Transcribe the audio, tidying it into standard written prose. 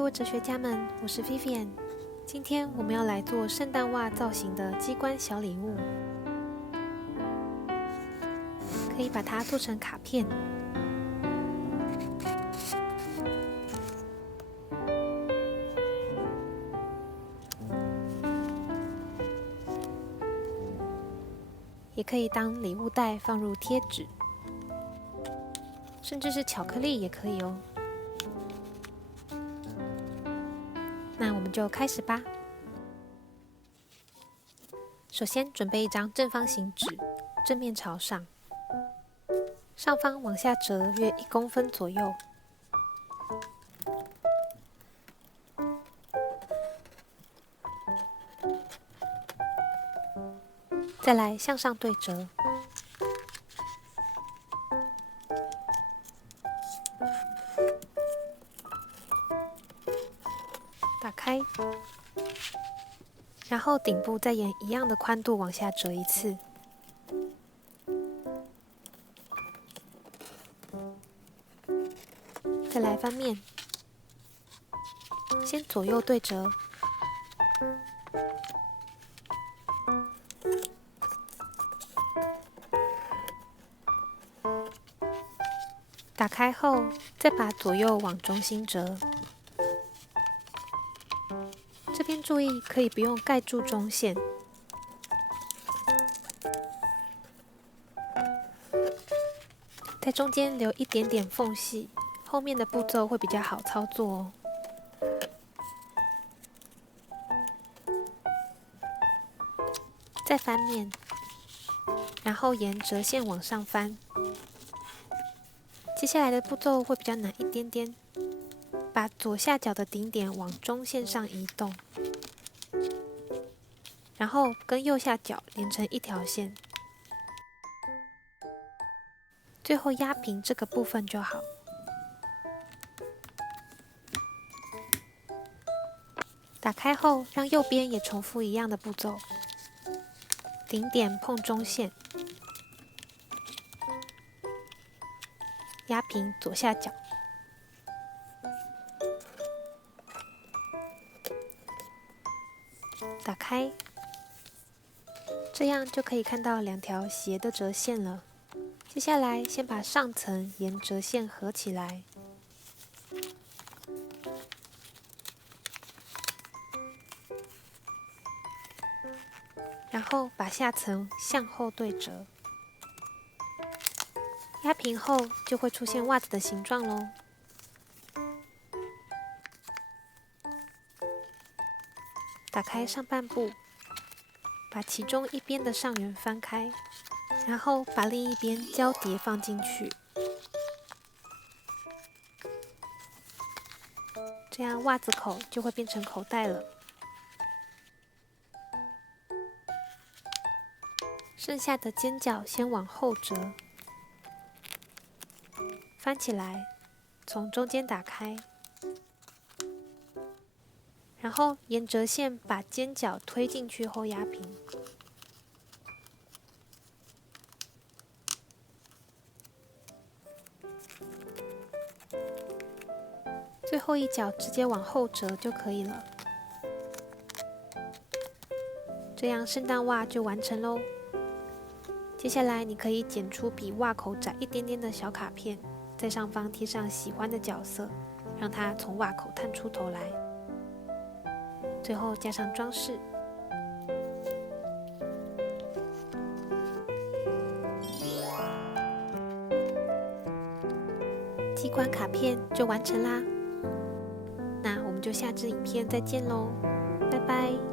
各位哲学家们，我是 Vivian。今天我们要来做圣诞袜造型的机关小礼物，可以把它做成卡片，也可以当礼物袋放入贴纸，甚至是巧克力也可以哦。那我们就开始吧。首先准备一张正方形纸，正面朝上，上方往下折约1公分左右。再来向上对折，打开，然后顶部再沿一样的宽度往下折一次。再来翻面，先左右对折，打开后再把左右往中心折。这边注意可以不用盖住中线，在中间留一点点缝隙，后面的步骤会比较好操作哦。再翻面，然后沿折线往上翻。接下来的步骤会比较难一点点，把左下角的顶点往中线上移动，然后跟右下角连成一条线，最后压平这个部分就好。打开后，让右边也重复一样的步骤，顶点碰中线，压平左下角。打开，这样就可以看到2条斜的折线了。接下来，先把上层沿折线合起来，然后把下层向后对折，压平后就会出现袜子的形状咯。打开上半部，把其中一边的上缘翻开，然后把另一边交叠放进去，这样袜子口就会变成口袋了。剩下的尖角先往后折，翻起来，从中间打开，然后沿折线把尖角推进去后压平。最后一角直接往后折就可以了。这样圣诞袜就完成咯。接下来你可以剪出比袜口窄一点点的小卡片，在上方贴上喜欢的角色，让它从袜口探出头来。最后加上装饰。机关卡片就完成啦。那我们就下支影片再见咯，拜拜。